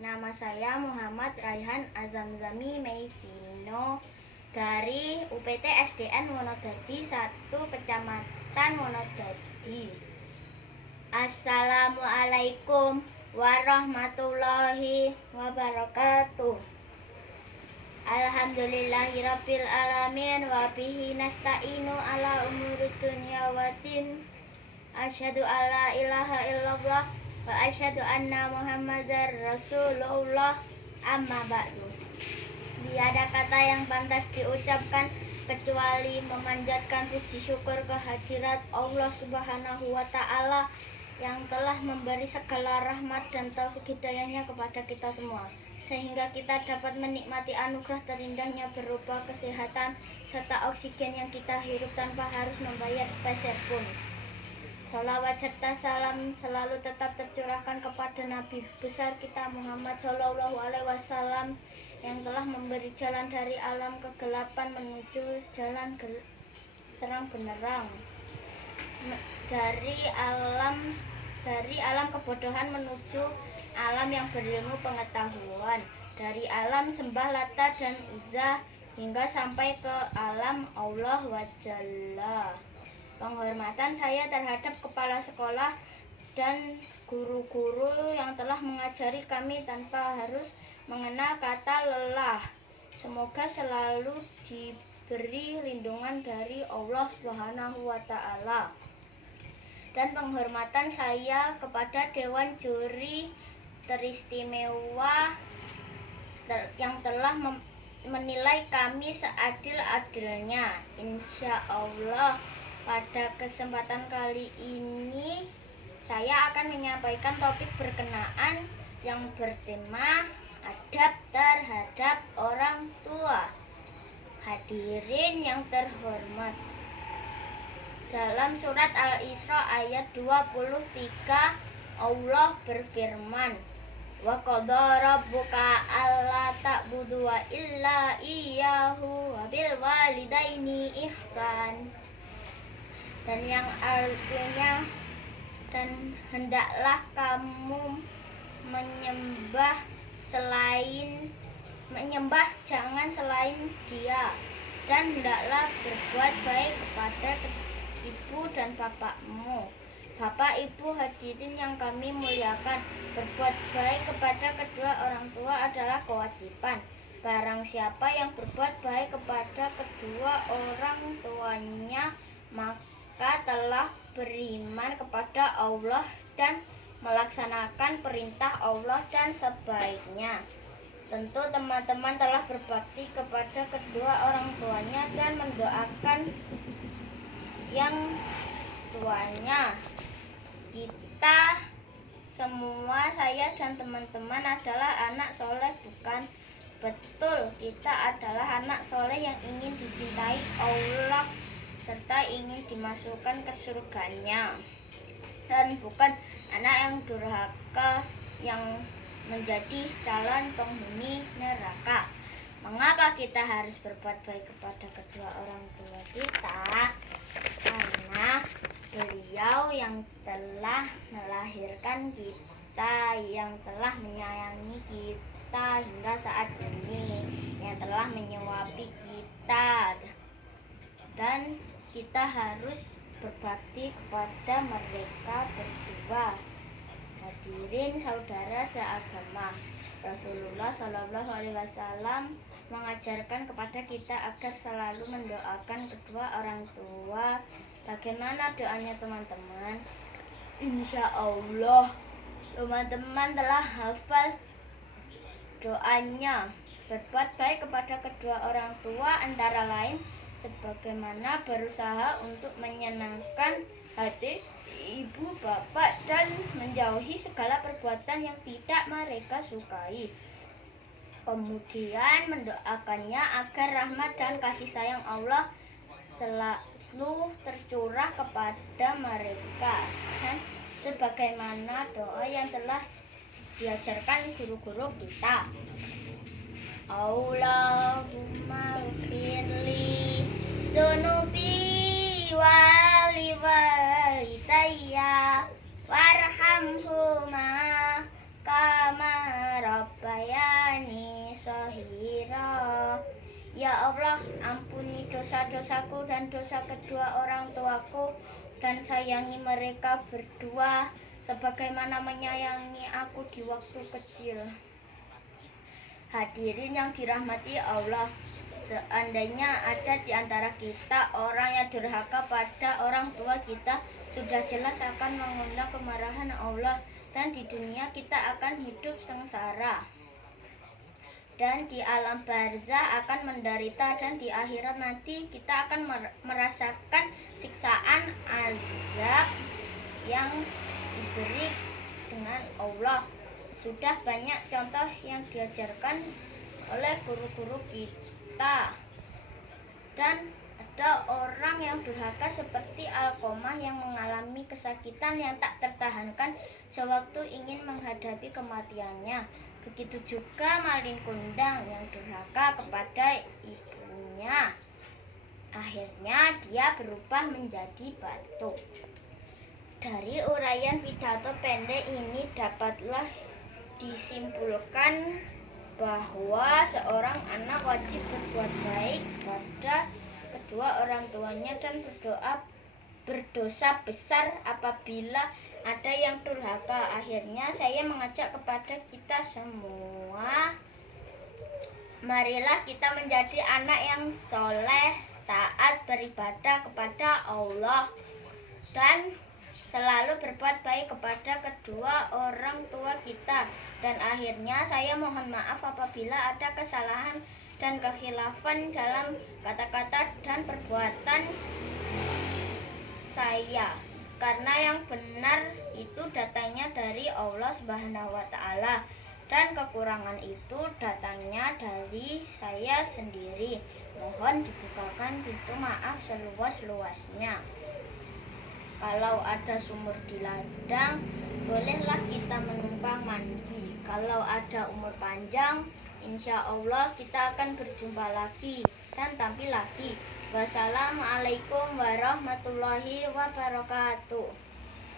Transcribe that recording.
Nama saya Muhammad Raihan Azamzami Meivino dari UPT SDN Wonodadi 1 Kecamatan Wonodadi. Assalamualaikum warahmatullahi wabarakatuh. Alhamdulillahirabbil alamin wa bihi nasta'inu ala umuri dunya waddin. Asyhadu alla ilaha illallah wa asyhadu anna Muhammadar Rasulullah, amma ba'du. Tiada kata yang pantas diucapkan kecuali memanjatkan puji syukur kehadirat Allah Subhanahu wa Ta'ala yang telah memberi segala rahmat dan taufik hidayahnya kepada kita semua, sehingga kita dapat menikmati anugerah terindahnya berupa kesehatan serta oksigen yang kita hirup tanpa harus membayar sepeser pun. Salawat serta salam selalu tetap tercurahkan kepada Nabi besar kita Muhammad Shallallahu Alaihi Wasallam yang telah memberi jalan dari alam kegelapan menuju jalan terang benderang, dari alam kebodohan menuju alam yang berilmu pengetahuan, dari alam sembah Lata dan Uzza hingga sampai ke alam Allah wa Jalla. Penghormatan saya terhadap kepala sekolah dan guru-guru yang telah mengajari kami tanpa harus mengenal kata lelah. Semoga selalu diberi lindungan dari Allah Subhanahu wa Ta'ala. Dan penghormatan saya kepada Dewan Juri teristimewa yang telah menilai kami seadil-adilnya. Insya Allah pada kesempatan kali ini saya akan menyampaikan topik berkenaan yang bertema adab terhadap orang tua. Hadirin yang terhormat, dalam surat Al-Isra ayat 23 Allah berfirman, wa qadha rabbuka alla ta'budu illa iyyahu wa bil walidaini ihsan. Dan yang artinya, dan hendaklah kamu menyembah jangan selain Dia, dan hendaklah berbuat baik kepada ibu dan bapakmu. Bapak ibu hadirin yang kami muliakan, berbuat baik kepada kedua orang tua adalah kewajiban. Barang siapa yang berbuat baik kepada kedua orang tuanya, maka telah beriman kepada Allah dan melaksanakan perintah Allah dan sebaiknya. Tentu teman-teman telah berbakti kepada kedua orang tuanya dan mendoakan yang tuanya. Kita semua, saya dan teman-teman adalah anak soleh, bukan? Betul, kita adalah anak soleh yang ingin dicintai Allah serta ingin dimasukkan ke surganya, dan bukan anak yang durhaka yang menjadi calon penghuni neraka. Mengapa kita harus berbuat baik kepada kedua orang tua kita? Karena beliau yang telah melahirkan kita, yang telah menyayangi kita hingga saat ini, yang telah menyuapi kita, dan kita harus berbakti kepada mereka berdua. Hadirin saudara seagama, Rasulullah Shallallahu Alaihi Wasallam mengajarkan kepada kita agar selalu mendoakan kedua orang tua. Bagaimana doanya teman-teman? Insya Allah teman-teman telah hafal doanya. Berbuat baik kepada kedua orang tua antara lain sebagaimana berusaha untuk menyenangkan hati ibu bapak dan menjauhi segala perbuatan yang tidak mereka sukai. Kemudian mendoakannya agar rahmat dan kasih sayang Allah selalu tercurah kepada mereka, dan sebagaimana doa yang telah diajarkan guru-guru kita. Allahumma ghfirli dunubi wali walidayya warhamhuma kama Allah, ampuni dosa-dosaku dan dosa kedua orang tuaku, dan sayangi mereka berdua sebagaimana menyayangi aku di waktu kecil. Hadirin yang dirahmati Allah, seandainya ada di antara kita orang yang durhaka pada orang tua kita, sudah jelas akan mengundang kemarahan Allah, dan di dunia kita akan hidup sengsara, dan di alam barzah akan menderita, dan di akhirat nanti kita akan merasakan siksaan azab yang diberi dengan Allah. Sudah banyak contoh yang diajarkan oleh guru-guru kita, dan ada orang yang durhaka seperti Alqamah yang mengalami kesakitan yang tak tertahankan sewaktu ingin menghadapi kematiannya. Begitu juga maling kundang yang durhaka kepada ibunya. Akhirnya dia berubah menjadi batu. Dari uraian pidato pendek ini dapatlah disimpulkan bahwa seorang anak wajib berbuat baik pada kedua orang tuanya dan berdosa besar apabila ada yang durhaka. Akhirnya saya mengajak kepada kita semua, marilah kita menjadi anak yang soleh, taat, beribadah kepada Allah, dan selalu berbuat baik kepada kedua orang tua kita. Dan akhirnya saya mohon maaf apabila ada kesalahan dan kekhilafan dalam kata-kata dan perbuatan saya, karena yang benar itu datangnya dari Allah Subhanahu wa Ta'ala, dan kekurangan itu datangnya dari saya sendiri. Mohon dibukakan pintu maaf seluas-luasnya. Kalau ada sumur di ladang, bolehlah kita menumpang mandi. Kalau ada umur panjang, insya Allah kita akan berjumpa lagi dan tampil lagi. Wassalamualaikum warahmatullahi wabarakatuh.